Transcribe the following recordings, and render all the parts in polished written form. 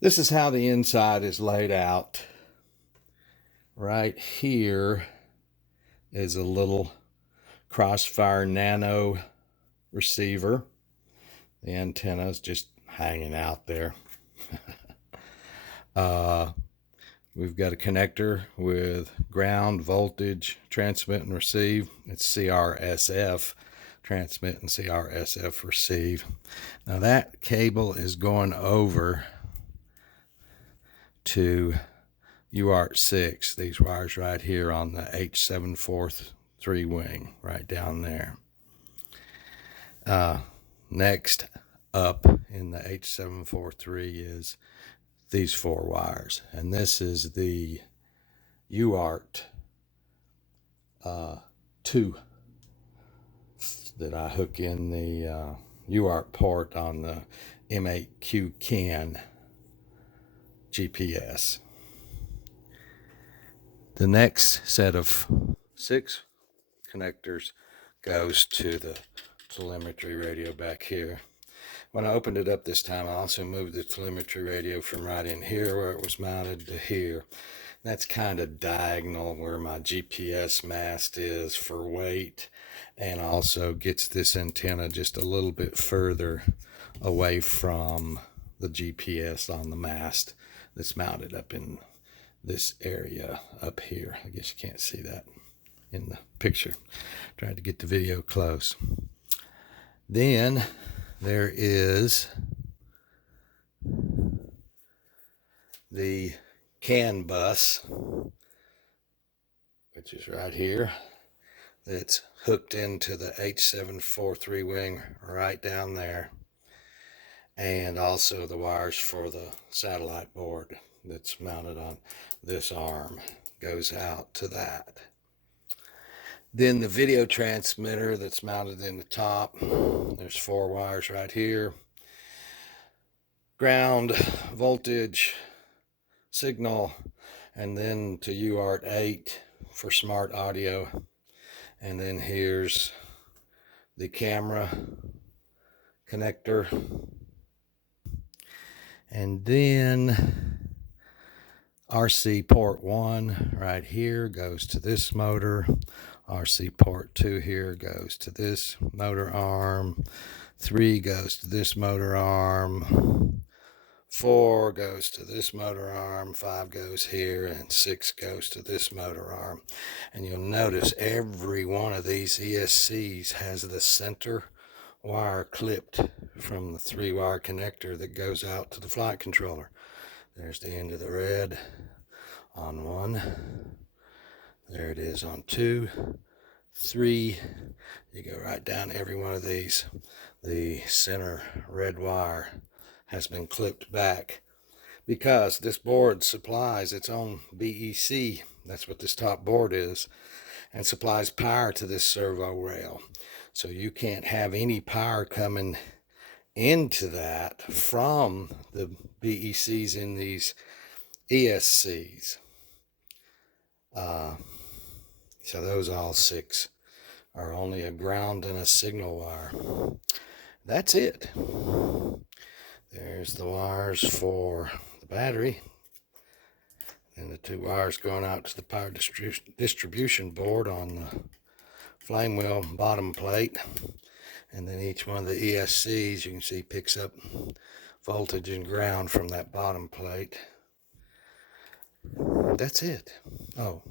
This is how the inside is laid out. Right here is a little Crossfire Nano receiver. The antenna is just hanging out there. We've got a connector with ground, voltage, transmit and receive. It's CRSF, transmit and CRSF receive. Now that cable is going over to UART6, these wires right here on the H743-Wing, right down there. Next up in the H743 is these 4 wires, and this is the UART 2 that I hook in the UART port on the M8Q CAN GPS. The next set of 6 connectors goes to the telemetry radio back here. When I opened it up this time, I also moved the telemetry radio from right in here where it was mounted to here. That's kind of diagonal where my GPS mast is for weight, and also gets this antenna just a little bit further away from the GPS on the mast that's mounted up in this area up here. I guess you can't see that in the picture. Tried to get the video close. Then there is the CAN bus, which is right here. It's hooked into the H743-Wing right down there. And also the wires for the satellite board that's mounted on this arm goes out to that. Then the video transmitter that's mounted in the top, there's 4 wires right here. Ground, voltage, signal, and then to UART 8 for smart audio. And then here's the camera connector. And then RC port 1 right here goes to this motor. RC port 2 here goes to this motor arm. 3 goes to this motor arm. 4 goes to this motor arm. 5 goes here, and 6 goes to this motor arm. And you'll notice every one of these ESCs has the center wire clipped from the 3-wire connector that goes out to the flight controller. There's the end of the red on 1. There it is on 2, 3. You go right down every one of these. The center red wire has been clipped back because this board supplies its own BEC. That's what this top board is, and supplies power to this servo rail. So you can't have any power coming into that from the BECs in these ESCs. So those all 6 are only a ground and a signal wire. That's it. There's the wires for the battery, and the 2 wires going out to the power distribution board on the flame wheel bottom plate. And then each one of the ESCs, you can see, picks up voltage and ground from that bottom plate. That's it. Oh,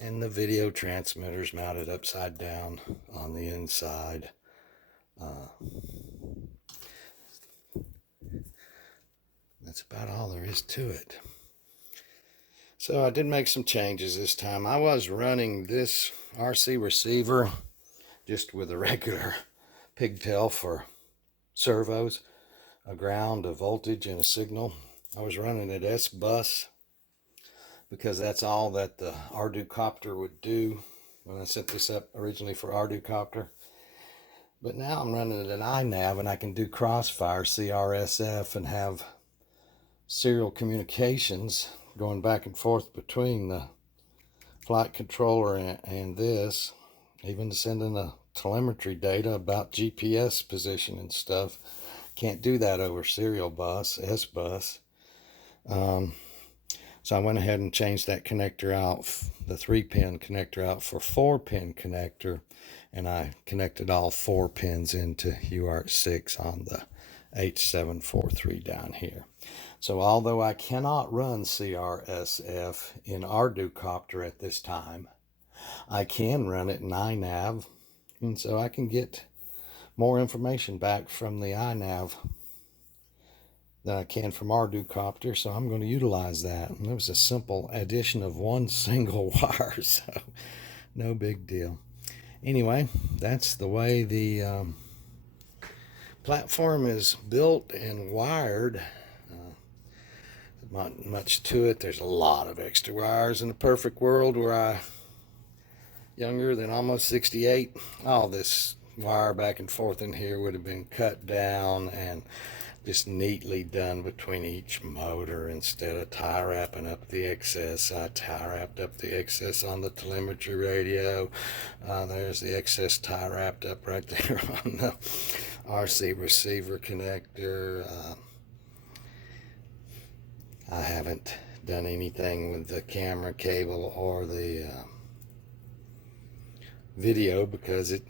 and the video transmitter's mounted upside down on the inside. That's about all there is to it. So I did make some changes this time. I was running this RC receiver just with a regular pigtail for servos, a ground, a voltage, and a signal. I was running it S-bus because that's all that the ArduCopter would do when I set this up originally for ArduCopter. But now I'm running it in INav, and I can do crossfire CRSF and have serial communications going back and forth between the flight controller and this, even sending the telemetry data about GPS position and stuff. Can't do that over serial bus, S-bus. So I went ahead and changed that connector out, the 3-pin connector out for 4-pin connector, and I connected all 4 pins into UART6 on the H743 down here. So although I cannot run CRSF in ArduCopter at this time, I can run it in INav, and so I can get more information back from the INav than I can from ArduCopter, so I'm going to utilize that. And it was a simple addition of one single wire, so no big deal. Anyway, that's the way the platform is built and wired. Not much to it. There's a lot of extra wires. In a perfect world where I younger than almost 68, all this wire back and forth in here would have been cut down and just neatly done between each motor. Instead of tie wrapping up the excess, I tie wrapped up the excess on the telemetry radio. There's the excess tie wrapped up right there on the RC receiver connector. I haven't done anything with the camera cable or the video because it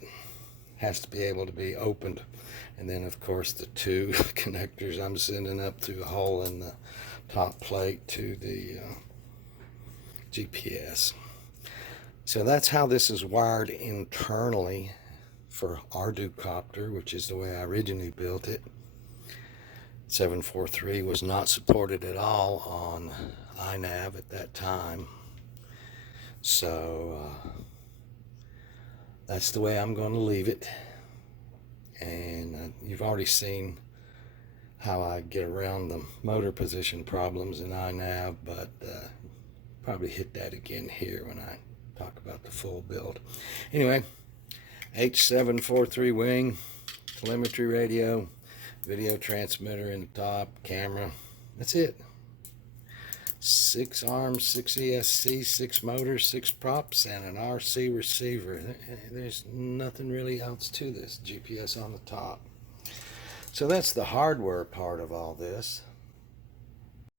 has to be able to be opened. And then of course the 2 connectors I'm sending up through a hole in the top plate to the GPS. So that's how this is wired internally for ArduCopter, which is the way I originally built it. 743 was not supported at all on INav at that time. So that's the way I'm going to leave it. And you've already seen how I get around the motor position problems in INav, but probably hit that again here when I talk about the full build. Anyway, H743-Wing, telemetry radio, video transmitter in the top, camera. That's it. 6 arms, 6 ESC, 6 motors, 6 props, and an RC receiver. There's nothing really else to this. GPS on the top. So that's the hardware part of all this.